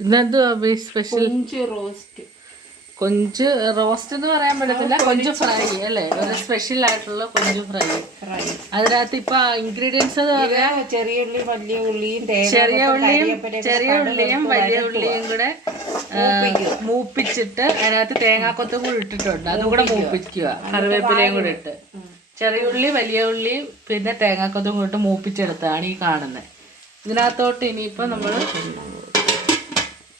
ഇന്നെന്തുവാ special കൊഞ്ച് roast. കൊഞ്ച് roast എന്ന് പറയാൻ പറ്റത്തില്ല. കൊഞ്ച് ഫ്രൈ അല്ലേ? ഒരു സ്പെഷ്യൽ ആയിട്ടുള്ള കൊഞ്ച് ഫ്രൈ. അതിനകത്ത് ഇപ്പൊ ഇൻഗ്രീഡിയൻസ് ചെറിയ ഉള്ളി വലിയ ഉള്ളിയും ചെറിയ ഉള്ളിയും ചെറിയ ഉള്ളിയും വലിയ ഉള്ളിയും കൂടെ മൂപ്പിച്ചിട്ട് അതിനകത്ത് തേങ്ങാക്കൊത്തും കൂടി ഇട്ടിട്ടുണ്ട്. അതും കൂടെ മൂപ്പിക്കുക. കറിവേപ്പിലയും കൂടെ ഇട്ട്. ചെറിയ ഉള്ളി വലിയ ഉള്ളി പിന്നെ തേങ്ങാക്കൊത്തും കൂടി ഇട്ട് മൂപ്പിച്ചെടുത്താണ് ഈ കാണുന്നത് ഇതിനകത്തോട്ട് ഇനിയിപ്പോ നമ്മൾ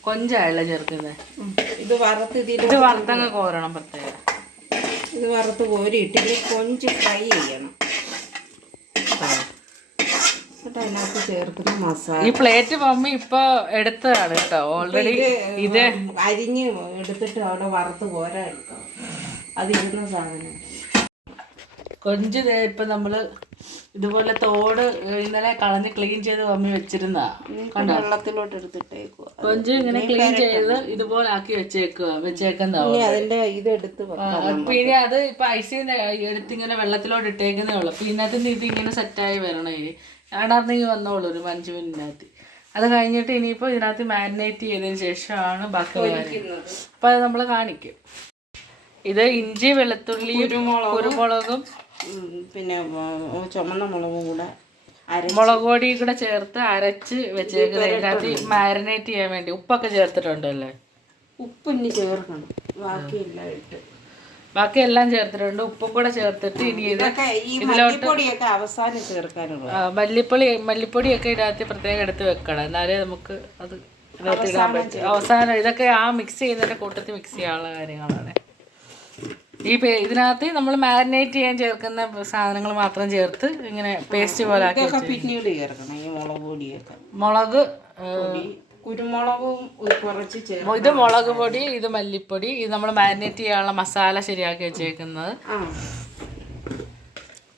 കൊഞ്ചായല്ല ചേർക്കുന്നത്. ഇത്. വറുത്ത് ഇത് വറുത്തങ്ങ് കോരണം പ്രത്യേകം. ഇത് വറുത്ത് കോരിയിട്ട് ഇത് കൊഞ്ച് ഫ്രൈ ചെയ്യണം. അതിനകത്ത് ചേർക്കുന്ന മസാല. ഈ പ്ലേറ്റ് മമ്മി ഇപ്പൊ എടുത്തതാണ് കേട്ടോ. ഓൾറെഡി ഇത് അരിഞ്ഞ് എടുത്തിട്ട് അവിടെ വറുത്ത് കോരാൻ എടുക്കണം അത് ഇരുന്ന സാധനം. കൊഞ്ച് ഇപ്പൊ നമ്മൾ ഇതുപോലെ തോട് ഇന്നലെ കളഞ്ഞ് ക്ലീൻ ചെയ്ത് മമ്മി വെച്ചിരുന്ന കണ്ടോ? വെള്ളത്തിലോട്ട് എടുത്തിട്ടേക്കുക കൊഞ്ച് ഇങ്ങനെ ക്ലീൻ ചെയ്ത് ഇതുപോലെ ആക്കി വെച്ചേക്കുക വെച്ചേക്കുന്നതാവും ഇനി അതിന്റെ ഇത് എടുത്ത് വെക്കണം പിന്നെ അത് ഇപ്പൊ ഐസിന്ന് എടുത്ത് ഇങ്ങനെ വെള്ളത്തിലോട്ട് ഇട്ടേക്കുന്നേ ഉള്ളു. അപ്പൊ ഇതിനകത്ത് നിന്ന് ഇത് ഇങ്ങനെ സെറ്റായി വരണം ഇനി. ആടാർന്നെങ്കിൽ വന്നോളൂ ഒരു അഞ്ച് മിനിറ്റിനകത്ത്. അത് കഴിഞ്ഞിട്ട് ഇനിയിപ്പോ ഇതിനകത്ത് മാരിനേറ്റ് ചെയ്തതിന് ശേഷമാണ് ബാക്കി കാര്യം അപ്പൊ അത് നമ്മൾ കാണിക്കും. ഇത് ഇഞ്ചി വെളുത്തുള്ളി കുരുമുളകും പിന്നെ ചുമന്ന മുളകും കൂടെ മുളക് പൊടി കൂടെ ചേർത്ത് അരച്ച് വെച്ചേക്കുന്നത്. ഇതിനകത്ത് മാരിനേറ്റ് ചെയ്യാൻ വേണ്ടി ഉപ്പൊക്കെ ചേർത്തിട്ടുണ്ടല്ലേ ഉപ്പ് ഇനി ചേർക്കണം. ബാക്കിയെല്ലാം ഇട്ട്. ബാക്കി എല്ലാം ചേർത്തിട്ടുണ്ട്. ഉപ്പും കൂടെ ചേർത്തിട്ട് ഇനി ഇത് അവസാനം ചേർക്കാനുള്ള മല്ലിപ്പൊളി മല്ലിപ്പൊടി മല്ലിപ്പൊടിയൊക്കെ ഇതിനകത്ത് പ്രത്യേകം എടുത്ത് വെക്കണം. എന്നാലേ നമുക്ക് അത് ഇതിനകത്ത് ഇടാൻ പറ്റും. അവസാനം ഇതൊക്കെ ആ മിക്സ് ചെയ്യുന്നതിന്റെ കൂട്ടത്തിൽ മിക്സ് ചെയ്യാനുള്ള കാര്യങ്ങളാണ്. ഈ പേ- ഇതിനകത്ത് നമ്മൾ മാരിനേറ്റ് ചെയ്യാൻ ചേർക്കുന്ന സാധനങ്ങൾ മാത്രം ചേർത്ത് ഇങ്ങനെ പേസ്റ്റ് പോലെ ആക്കി ഇതൊക്കെ പിന്നീട് ചേർക്കണം. ഈ മുളക് പൊടിയൊക്കെ. മുളക് കുരുമുളകും കുറച്ച് ഇത് മുളക് പൊടി ഇത് മല്ലിപ്പൊടി ഇത് നമ്മൾ മാരിനേറ്റ് ചെയ്യാനുള്ള മസാല ശരിയാക്കി വെച്ചേക്കുന്നത്.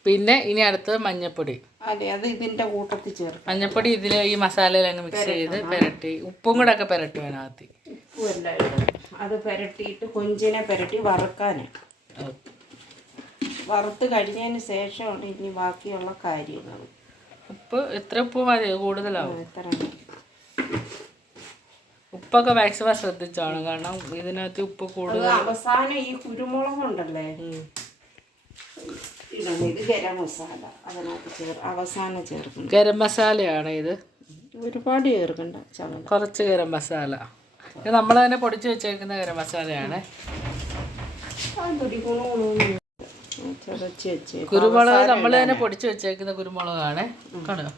പിന്നെ ഇനി അടുത്തത് മഞ്ഞപ്പൊടി. അതെ അത് ഇതിന്റെ കൂട്ടത്തിൽ ചേർക്കും മഞ്ഞപ്പൊടി ഇതിൽ ഈ മസാലയിൽ അങ്ങ് മിക്സ് ചെയ്ത് പെരട്ടി. ഉപ്പും കൂടെ ഒക്കെ പെരട്ടി അതിനകത്ത്. ഉപ്പും എല്ലാം അത് പുരട്ടിയിട്ട് കൊഞ്ചിനെ പുരട്ടി വറുക്കാൻ വറുത്ത് കഴിഞ്ഞതിന് ശേഷമാണ് ഇനി ബാക്കിയുള്ള കാര്യങ്ങൾ. ഉപ്പ് എത്ര ഉപ്പ് മതി? കൂടുതലാവും. എത്ര ഉപ്പൊക്കെ മാക്സിമം ശ്രദ്ധിച്ചാണ്. കാരണം ഇതിനകത്ത് ഉപ്പ് കൂടുതൽ. അവസാനം ഈ കുരുമുളക് ഉണ്ടല്ലേ ഇടണം ഇത് ഗരം മസാല. അതിനകത്ത് ചേർ അവസാനം ചേർക്കും ഗരം മസാലയാണ് ഇത്? ഒരുപാട് ചേർക്കണ്ട. കുറച്ച് ഗരം മസാല. ഇത് നമ്മൾ തന്നെ പൊടിച്ച് വെച്ചേക്കുന്ന ഗരം മസാലയാണ്. ചതച്ച് വെച്ച് കുരുമുളക് നമ്മൾ തന്നെ പൊടിച്ചു വെച്ചേക്കുന്ന കുരുമുളകാണ്. കണ്ടോ?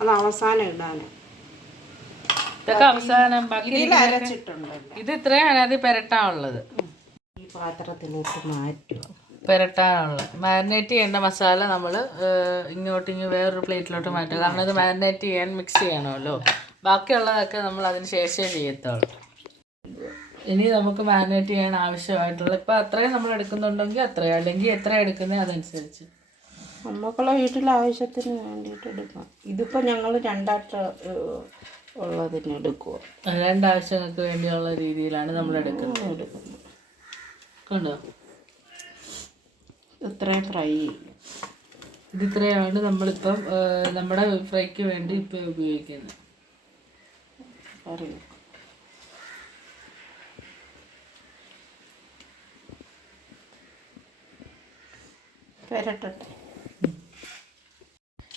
അത് അവസാനം ഇടാന്. ഇതൊക്കെ അവസാനം ബാക്കി ഇത് ഇത്രയാണ് അത് പെരട്ടാനുള്ളത്. ഈ പാത്രത്തിലോട്ട് മാറ്റുക. പെരട്ടാനുള്ളത്. മാരിനേറ്റ് ചെയ്യേണ്ട മസാല നമ്മൾ ഇങ്ങോട്ട് ഇങ്ങ് വേറൊരു പ്ലേറ്റിലോട്ട് മാറ്റുക. കാരണം ഇത് മാരിനേറ്റ് ചെയ്യാൻ മിക്സ് ചെയ്യണമല്ലോ. ബാക്കിയുള്ളതൊക്കെ നമ്മൾ അതിന് ശേഷമേ ചെയ്യത്തുള്ളൂ. ഇനി നമുക്ക് മാരിനേറ്റ് ചെയ്യാൻ ആവശ്യമായിട്ടുള്ള ഇപ്പം അത്രയും നമ്മൾ എടുക്കുന്നുണ്ടെങ്കിൽ അത്രയും അല്ലെങ്കിൽ എത്ര എടുക്കുന്നത് അതനുസരിച്ച്. നമുക്കുള്ള വീട്ടിലെ ആവശ്യത്തിന് വേണ്ടിയിട്ട് എടുക്കാം. ഇതിപ്പോൾ ഞങ്ങൾ രണ്ടാഴ്ച ഉള്ളതിന് എടുക്കുക രണ്ടാവശ്യങ്ങൾക്ക് വേണ്ടിയുള്ള രീതിയിലാണ് നമ്മൾ എടുക്കുന്നത്. എടുക്കുന്നു. കണ്ടോ? ഇത്രയും ഫ്രൈ ഇതിത്രയാണ് നമ്മളിപ്പം നമ്മുടെ ഫ്രൈക്ക് വേണ്ടി ഇപ്പം ഉപയോഗിക്കുന്നത്. കറി പെരട്ടട്ടെ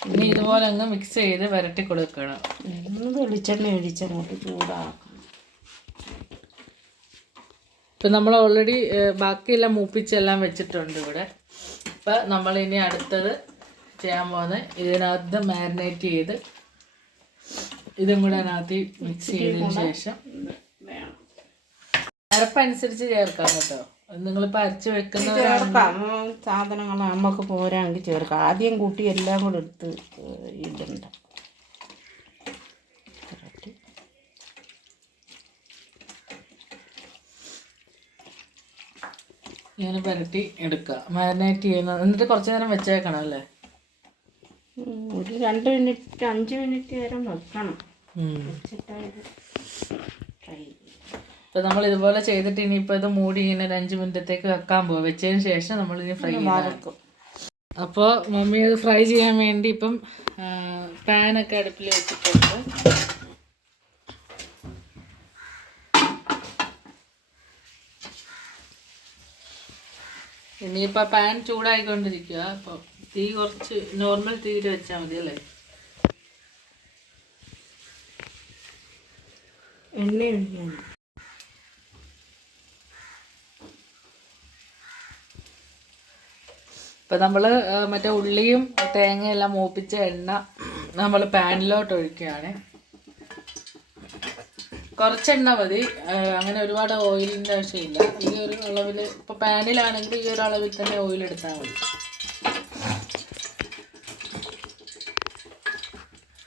ഇനി ഇതുപോലെ അങ്ങ് മിക്സ് ചെയ്ത് വരട്ടി കൊടുക്കണം. ഒന്ന് വെളിച്ചെണ്ണ ഒഴിച്ചങ്ങോട്ട് ചൂടാക്കണം. ഇപ്പം നമ്മൾ ഓൾറെഡി ബാക്കിയെല്ലാം മൂപ്പിച്ചെല്ലാം വെച്ചിട്ടുണ്ട് ഇവിടെ. ഇപ്പം നമ്മൾ ഇനി അടുത്തത് ചെയ്യാൻ പോകുന്നത് ഇതിനകത്ത് മാരിനേറ്റ് ചെയ്ത് ഇതും കൂടെ അതിനകത്ത് മിക്സ് ചെയ്തതിന് ശേഷം. അരപ്പനുസരിച്ച് ചേർക്കാം കേട്ടോ. നിങ്ങളിപ്പോൾ അരച്ച് വെക്കുന്ന ചേർക്കാം. സാധനങ്ങൾ നമുക്ക് പോരാണെങ്കിൽ ചേർക്കാം. ആദ്യം കൂട്ടി എല്ലാം കൂടെ എടുത്ത് ഇടണ്ട. ഇങ്ങനെ പുരട്ടി എടുക്കുക മാരിനേറ്റ് ചെയ്യുന്ന എന്നിട്ട് കുറച്ച് നേരം വെച്ചേക്കണം അല്ലേ? ഒരു രണ്ട് മിനിറ്റ് അഞ്ച് മിനിറ്റ് നേരം വെക്കണം. ഉം. വെച്ചിട്ടായത് ഫ്രൈ ഇപ്പൊ നമ്മൾ ഇതുപോലെ ചെയ്തിട്ട് ഇനിയിപ്പോൾ ഇത് മൂടി ഇങ്ങനെ ഒരു അഞ്ചു മിനിറ്റത്തേക്ക് വെക്കാൻ പോകും വെച്ചതിന് ശേഷം നമ്മൾ ഇനി ഫ്രൈ വറക്കും. അപ്പോൾ മമ്മി അത് ഫ്രൈ ചെയ്യാൻ വേണ്ടി ഇപ്പം പാനൊക്കെ അടുപ്പിൽ വെച്ചിട്ടുണ്ട്. ഇനിയിപ്പോൾ പാൻ ചൂടായിക്കൊണ്ടിരിക്കുക അപ്പോൾ തീ കുറച്ച് നോർമൽ തീയിൽ വെച്ചാൽ മതി അല്ലേ? എണ്ണ ഇപ്പം നമ്മൾ മറ്റേ ഉള്ളിയും തേങ്ങയെല്ലാം മൂപ്പിച്ച എണ്ണ നമ്മൾ പാനിലോട്ട് ഒഴിക്കുകയാണ്. കുറച്ചെണ്ണ മതി. അങ്ങനെ ഒരുപാട് ഓയിലിന്റെ ആവശ്യമില്ല. ഈ ഒരു അളവിൽ ഇപ്പോൾ പാനിലാണെങ്കിൽ ഈ ഒരു അളവിൽ തന്നെ ഓയിൽ എടുത്താൽ മതി.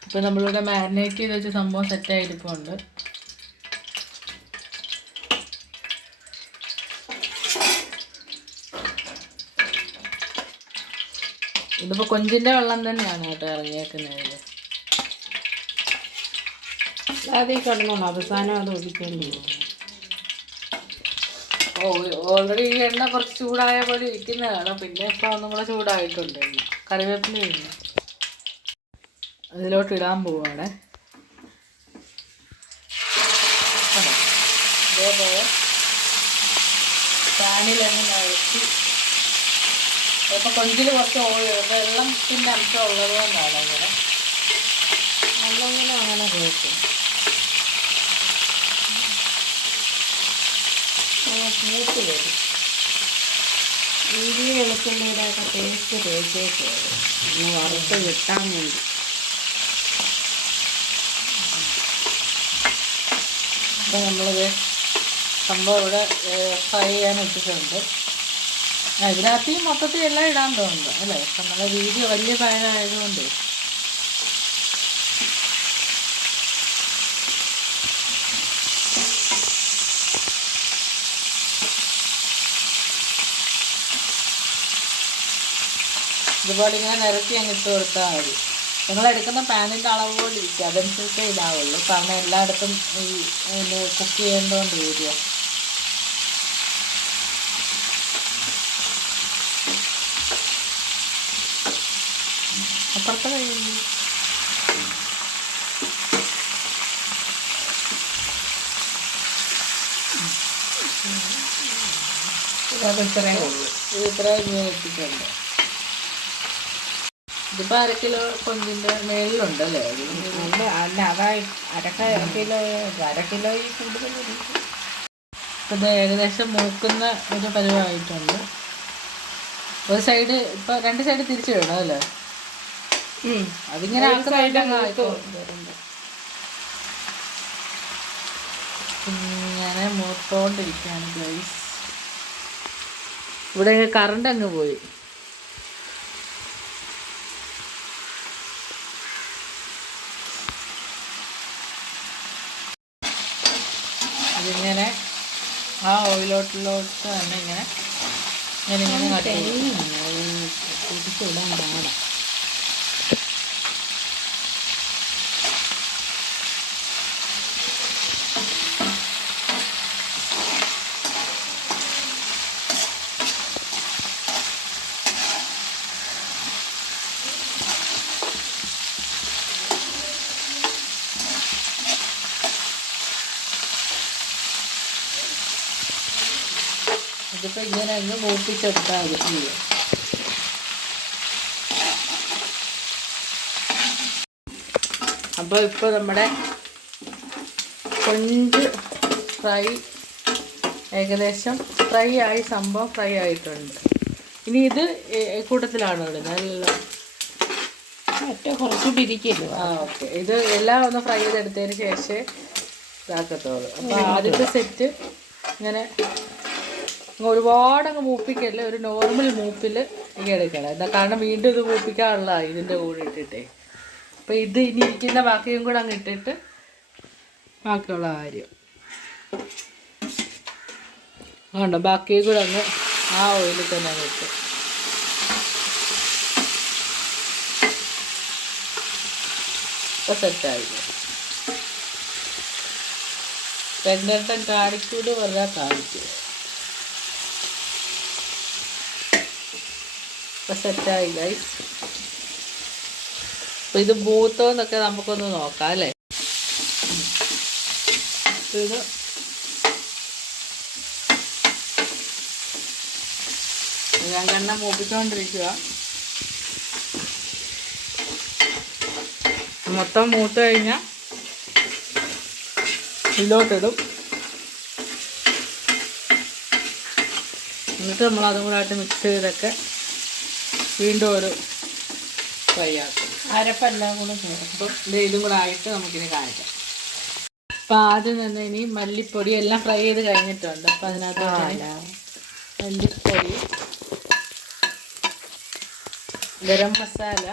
ഇപ്പം നമ്മളിവിടെ മാരിനേറ്റ് ചെയ്ത് വെച്ച സംഭവം സെറ്റായിരിക്കുന്നുണ്ട് ഇതിപ്പോൾ കൊഞ്ചിന്റെ വെള്ളം തന്നെയാണ് കേട്ടോ ഇറങ്ങിയേക്കുന്നത്. ഈ അവസാനം അത് ഒഴിക്കേണ്ടി. ഓ ഓൾറെഡി ഈ എണ്ണ കുറച്ച് ചൂടായ പോലെ ഇരിക്കുന്നതാണ്. പിന്നെ ഇപ്പോൾ ഒന്നും കൂടെ ചൂടായിട്ടുണ്ട്. കറിവേപ്പിന് ഇല്ല അതിലോട്ട് ഇടാൻ പോവാണ്? ഇതേപോലെ പാനിൽ എണ്ണ നിറച്ച് ഇപ്പം കൊഞ്ചിൽ കുറച്ച് ഓയിൽ വെള്ളത്തിന്റെ അംശം ഉള്ളത് കൊണ്ടാണ് ഇങ്ങനെ നല്ലപോലെ അങ്ങനെ കേൾക്കും മൂത്ത് വരും ഇഞ്ചി വെളുത്തുള്ളിയുടെയൊക്കെ ടേസ്റ്റ് തേച്ചേക്ക് ഒന്ന് വറുത്ത് കിട്ടാൻ വേണ്ടി. നമ്മളിത് സംഭവം ഇവിടെ ഫ്രൈ ചെയ്യാൻ വെച്ചിട്ടുണ്ട്. ആ ഇതിനകത്ത് മൊത്തത്തിൽ എല്ലാം ഇടാൻ തോന്നുന്നു അല്ലേ? ഇപ്പം നമ്മളെ വീഡിയോ വലിയ പാനായതുകൊണ്ട് ഇതുപോലെ ഇങ്ങനെ നിരത്തി അങ്ങ് ഇട്ട് കൊടുത്താൽ മതി. നിങ്ങൾ എടുക്കുന്ന പാനിന്റെ അളവ് പോലെ ഇരിക്കുക അതനുസരിച്ചേ ഇടാവുള്ളൂ. കാരണം എല്ലായിടത്തും ഈ കുക്ക് ചെയ്യേണ്ടതുകൊണ്ട് വരിക കഴിഞ്ഞു ഇതൊക്കെ ഇത്രയേ ഉള്ളൂ ഇത് ഇത്രയും ഇങ്ങനെ ഇതിപ്പോൾ അര കിലോ കൊഞ്ചിന്റെ മേളിലുണ്ടല്ലേ അല്ല അല്ല അതായി അരക്ക കിലോ അര കിലോയിൽ കൂടുതൽ. ഇത് ഏകദേശം മൂക്കുന്ന ഒരു പരിവായിട്ടുണ്ട് ഒരു സൈഡ് ഇപ്പൊ രണ്ട് സൈഡ് തിരിച്ചു വേണം അല്ലേ. അതിങ്ങനെ. ഇങ്ങനെ മൂത്തോണ്ടിരിക്കുകയാണ് ഗൈസ് ഇവിടെ കറണ്ട് അങ്ങ് പോയി. അതിങ്ങനെ ആ ഓയിലോട്ടിലോട്ട് തന്നെ ഇങ്ങനെ ഇങ്ങനെ ഇങ്ങനെ കുടിച്ചിടാൻ പാടാ ഇതിപ്പോൾ ഇങ്ങനെ അങ്ങ് മൂപ്പിച്ചെടുത്താൽ മതി. ചെയ്യും അപ്പോൾ ഇപ്പോൾ നമ്മുടെ കൊഞ്ച് ഫ്രൈ ഏകദേശം ഫ്രൈ ആയി സംഭവം ഫ്രൈ ആയിട്ടുണ്ട്. ഇനി ഇത് കൂട്ടത്തിലാണ് ഇടുന്നത്? ഒറ്റ കുറച്ചുകൂടി ഇരിക്കല്ലോ ആ ഓക്കെ. ഇത് എല്ലാം ഒന്ന് ഫ്രൈ ചെയ്തെടുത്തതിന് ശേഷം ഇതാക്കത്തുള്ളൂ. അപ്പോൾ ആദ്യത്തെ സെറ്റ് ഇങ്ങനെ അങ്ങ് ഒരുപാട് അങ്ങ് മൂപ്പിക്കല്ലേ ഒരു നോർമൽ മൂപ്പിൽ ഇങ്ങനെ എടുക്കണം. എന്താ കാരണം വീണ്ടും ഇത് മൂപ്പിക്കാനുള്ള ഇതിന്റെ കൂടെ ഇട്ടിട്ടേ. അപ്പോൾ ഇത് ഇനി ഇരിക്കുന്ന ബാക്കിയും കൂടെ അങ്ങ് ഇട്ടിട്ട് ബാക്കിയുള്ള കാര്യം. കണ്ടോ ബാക്കിയും കൂടെ അങ്ങ് ആ ഓയിലിൽ തന്നെ അങ്ങ് ഇട്ട്. ഇപ്പം സെറ്റായില്ലേ രണ്ടെണ്ണം കാണിക്കൂടി പറഞ്ഞാൽ കാണിക്കും ഇപ്പം സെറ്റായി ഗൈസ് അപ്പം ഇത് മൂത്തോന്നൊക്കെ നമുക്കൊന്ന് നോക്കാം അല്ലേ? ഇത് രണ്ടെണ്ണം മൂപ്പിച്ചുകൊണ്ടിരിക്കുക മൊത്തം മൂത്ത് കഴിഞ്ഞാൽ ഇതിലോട്ടിടും. എന്നിട്ട് നമ്മൾ അതും കൂടെ ആയിട്ട് മിക്സ് ചെയ്തൊക്കെ വീണ്ടും ഒരു ഫ്രൈ ആക്കും. അരപ്പെല്ലാം കൂടെ ചേർക്കും ഇത് കൂടെ ആയിട്ട് നമുക്കിനി കാണിക്കാം. അപ്പം ആദ്യം തന്നെ ഇനി മല്ലിപ്പൊടി എല്ലാം ഫ്രൈ ചെയ്ത് കഴിഞ്ഞിട്ടുണ്ട്. അപ്പം അതിനകത്ത് മല്ലിപ്പൊടി ഗരം മസാല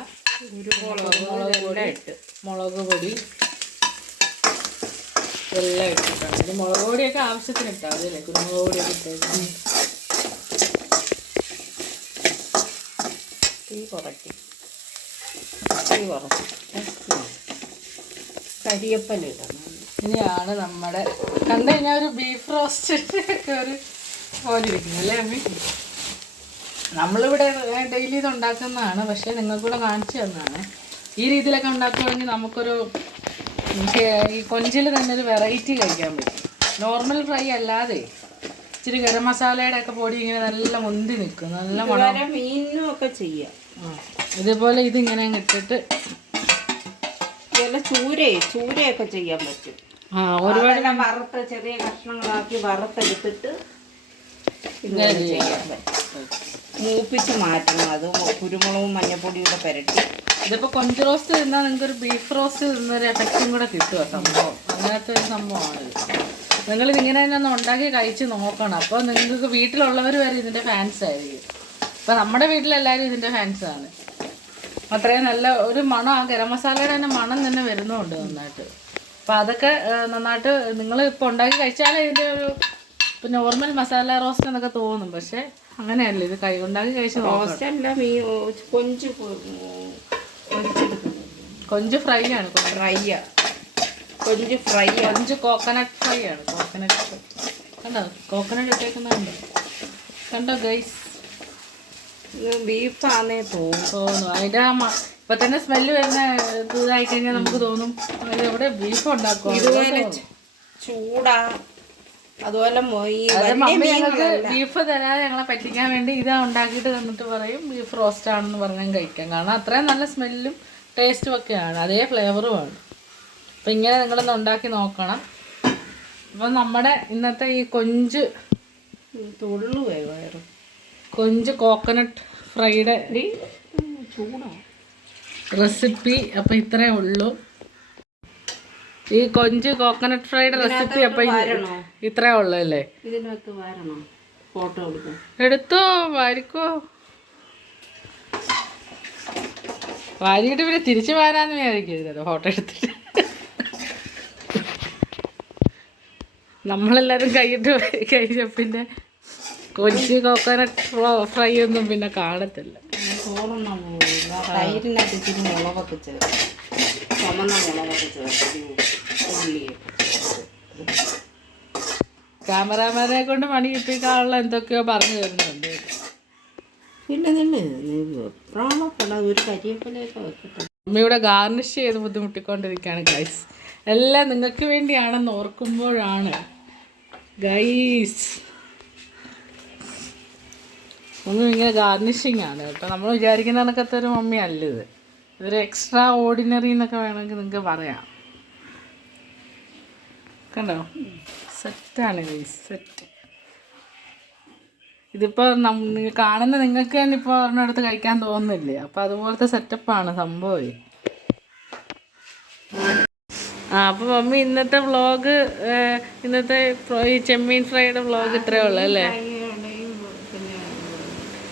മുളക് പൊടി ഇട്ട്. മുളക് പൊടി എല്ലാം ഇട്ടിട്ടുണ്ട്. ഇത് മുളക് പൊടിയൊക്കെ ആവശ്യത്തിന് ഇട്ടാൽ മതിയല്ലേ കുരുമുളക് പൊടിയൊക്കെ ഇട്ടേക്കാം തീ കുറയ്ക്കും. തീ കുറയ്ക്കും കരിയപ്പൻ ഇടണം. ഇനിയാണ് നമ്മുടെ കണ്ടു കഴിഞ്ഞാൽ ഒരു ബീഫ് റോസ്റ്റ് ഒക്കെ ഒരു പോലിരിക്കുന്നു അല്ലേ അമ്മി? നമ്മളിവിടെ ഡെയിലി ഇത് ഉണ്ടാക്കുന്നതാണ് പക്ഷേ നിങ്ങൾക്കൂടെ കാണിച്ചു തന്നതാണ്. ഈ രീതിയിലൊക്കെ ഉണ്ടാക്കുകയാണെങ്കിൽ നമുക്കൊരു ഈ കൊഞ്ചിൽ തന്നെ ഒരു വെറൈറ്റി കഴിക്കാൻ പറ്റും. നോർമൽ ഫ്രൈ അല്ലാതെ ഇച്ചിരി ഗരം മസാലയുടെ ഒക്കെ പൊടി ഇങ്ങനെ നല്ല മുന്തി നിൽക്കും നല്ല മണം. മീനും ഒക്കെ ചെയ്യാം. ഇതേപോലെ ഇതിങ്ങനെ ഇട്ടിട്ട് ചൂരയെ ചൂരേ ചൂരയൊക്കെ ചെയ്യാൻ പറ്റും. ആ ഒരുപാട് വറുത്ത് ചെറിയ കഷ്ണങ്ങളാക്കി വറുത്തെടുത്തിട്ട് ഇങ്ങനെ ചെയ്യാൻ പറ്റും മൂപ്പിച്ച് മാറ്റണം. അത് കുരുമുളകും മഞ്ഞപ്പൊടിയും പുരട്ടി. ഇതിപ്പോ കൊഞ്ച് റോസ്റ്റ് തിന്നാൽ നിങ്ങൾക്ക് ഒരു ബീഫ് റോസ്റ്റ് തിന്നൊരു എഫക്റ്റും കൂടെ കിട്ടുക സംഭവം. അങ്ങനത്തെ ഒരു സംഭവമാണ് നിങ്ങൾ ഇങ്ങനെ തന്നെ ഒന്ന് ഉണ്ടാക്കി കഴിച്ച് നോക്കണം. അപ്പോൾ നിങ്ങൾക്ക് വീട്ടിലുള്ളവർ വരെ ഇതിന്റെ ഫാൻസ് ആയിരിക്കും. അപ്പൊ നമ്മുടെ വീട്ടിലെല്ലാവരും ഇതിന്റെ ഫാൻസാണ് അത്രയും നല്ല ഒരു മണം ആ ഗരം മസാലയുടെ തന്നെ മണം തന്നെ വരുന്നുണ്ട് നന്നായിട്ട്. അപ്പൊ അതൊക്കെ നന്നായിട്ട് നിങ്ങൾ ഇപ്പൊ ഉണ്ടാക്കി കഴിച്ചാലേ ഇതിന്റെ ഒരു ഇപ്പൊ നോർമൽ മസാല റോസ്റ്റ് എന്നൊക്കെ തോന്നും. പക്ഷെ അങ്ങനെയല്ല. ഇത് കൈ ഉണ്ടാക്കി കഴിച്ച് കൊഞ്ച് ഫ്രൈ ആണ്. ഫ്രൈയാ കൊഞ്ച് ഫ്രൈ കൊഞ്ച് കോക്കനട്ട് ഫ്രൈ ആണ്. കോക്കനട്ട് കണ്ടോ? കോക്കനട്ട് ഇട്ടേക്കുന്നുണ്ട് കണ്ടോ ഗൈസ് ബീഫാന്നേ തോന്നും തോന്നുന്നു മ- ഇപ്പൊ തന്നെ സ്മെല്ല് വരുന്ന ഇതായി കഴിഞ്ഞാൽ നമുക്ക് തോന്നും. ഇത് എവിടെ ബീഫ് ഉണ്ടാക്കും ഇതുപോലെ ചൂടാ അതുപോലെ ഞങ്ങൾക്ക് ബീഫ് തരാതെ ഞങ്ങളെ പറ്റിക്കാൻ വേണ്ടി ഇതാ ഉണ്ടാക്കിയിട്ട് തന്നിട്ട് പറയും ബീഫ് റോസ്റ്റ് ആണെന്ന് പറഞ്ഞാൽ കഴിക്കാം. കാരണം അത്രയും നല്ല സ്മെല്ലും ടേസ്റ്റും ഒക്കെയാണ്. അതേ ഫ്ലേവറും ആണ്. അപ്പം ഇങ്ങനെ നിങ്ങളൊന്ന് ഉണ്ടാക്കി നോക്കണം. അപ്പം നമ്മുടെ ഇന്നത്തെ ഈ കൊഞ്ച് തൊഴിലു വയറ്. കൊഞ്ച് കോക്കനട്ട് ഫ്രൈഡ് റെസിപ്പി അപ്പം ഇത്രേ ഉള്ളൂ. ഈ കൊഞ്ച് കോക്കനട്ട് ഫ്രൈഡ് റെസിപ്പി അപ്പം ഇത്രേ ഉള്ളൂ അല്ലേ? എടുത്തോ വാരിക്കോ. വാരിയിട്ട് പിന്നെ തിരിച്ചു വാരാന്ന് വിചാരിക്കരുതല്ലോ ഫോട്ടോ എടുത്തിട്ട്. നമ്മളെല്ലാരും കൈയിട്ട് കഴിഞ്ഞ പിന്നെ കൊഞ്ച് കോക്കനട്ട് ഫ്രൈ ഒന്നും പിന്നെ കാണത്തില്ല. ചോറൊന്നും പോവില്ല തൈരിനകത്ത് ഇച്ചിരി മുളകൊക്കെ ചേർത്ത് ചുമന്ന മുളകൊക്കെ ചേർത്ത് ഉള്ളി ക്യാമറാമാനെ കൊണ്ട് പണി കിട്ടിക്കാനുള്ള എന്തൊക്കെയോ പറഞ്ഞു തരുന്നുണ്ട്. പിന്നെ തന്നെ പ്രാണപ്പട ഒരു കരിയപ്പലയൊക്കെ വെക്കട്ടെ. അമ്മയുടെ ഗാർണിഷ് ചെയ്ത് ബുദ്ധിമുട്ടിക്കൊണ്ടിരിക്കുകയാണ് ഗൈസ് എല്ലാം നിങ്ങൾക്ക് വേണ്ടിയാണെന്ന് ഓർക്കുമ്പോഴാണ്. ഗൈസ് ഒന്നും ഇങ്ങനെ ഗാർണിഷിങ് ആണ്. കേട്ടോ നമ്മൾ വിചാരിക്കുന്ന കണക്കത്തെ ഒരു മമ്മി അല്ല ഇത്. ഇതൊരു എക്സ്ട്രാ ഓർഡിനറി എന്നൊക്കെ വേണമെങ്കിൽ നിങ്ങൾക്ക് പറയാം. കണ്ടോ? സെറ്റാണ് സെറ്റ് ഇതിപ്പോൾ നം നിങ്ങൾ കാണുന്ന നിങ്ങൾക്ക് തന്നെ ഇപ്പോൾ ഒരെണ്ണെടുത്ത് കഴിക്കാൻ തോന്നുന്നില്ലേ? അപ്പോൾ അതുപോലത്തെ സെറ്റപ്പാണ് സംഭവം ആ അപ്പോൾ മമ്മി ഇന്നത്തെ വ്ളോഗ് ഇന്നത്തെ ഈ ചെമ്മീൻ ഫ്രൈയുടെ വ്ളോഗ് ഇത്രയേ ഉള്ളൂ അല്ലേ?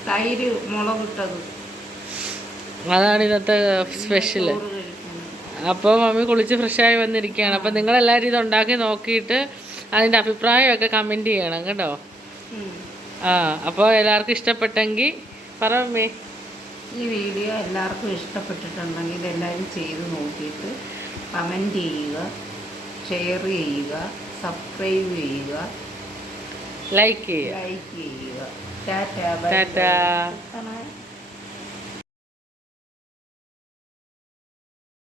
തൈര് മുളകിട്ടത് അതാണ് ഇന്നത്തെ സ്പെഷ്യൽ അപ്പോൾ മമ്മി കുളിച്ച് ഫ്രഷായി വന്നിരിക്കുകയാണ്. അപ്പോൾ നിങ്ങളെല്ലാവരും ഇത് ഉണ്ടാക്കി നോക്കിയിട്ട് അതിന്റെ അഭിപ്രായമൊക്കെ കമന്റ് ചെയ്യണം കേട്ടോ. ആ അപ്പോൾ എല്ലാവർക്കും ഇഷ്ടപ്പെട്ടെങ്കിൽ പറ മമ്മി. ഈ വീഡിയോ എല്ലാവർക്കും ഇഷ്ടപ്പെട്ടിട്ടുണ്ടെങ്കിൽ എല്ലാവരും ചെയ്ത് നോക്കിയിട്ട് കമന്റ് ചെയ്യുക ഷെയർ ചെയ്യുക സബ്സ്ക്രൈബ് ചെയ്യുക ലൈക്ക് ചെയ്യുക. ലൈക്ക് ചെയ്യുക. Dadah. Dadah.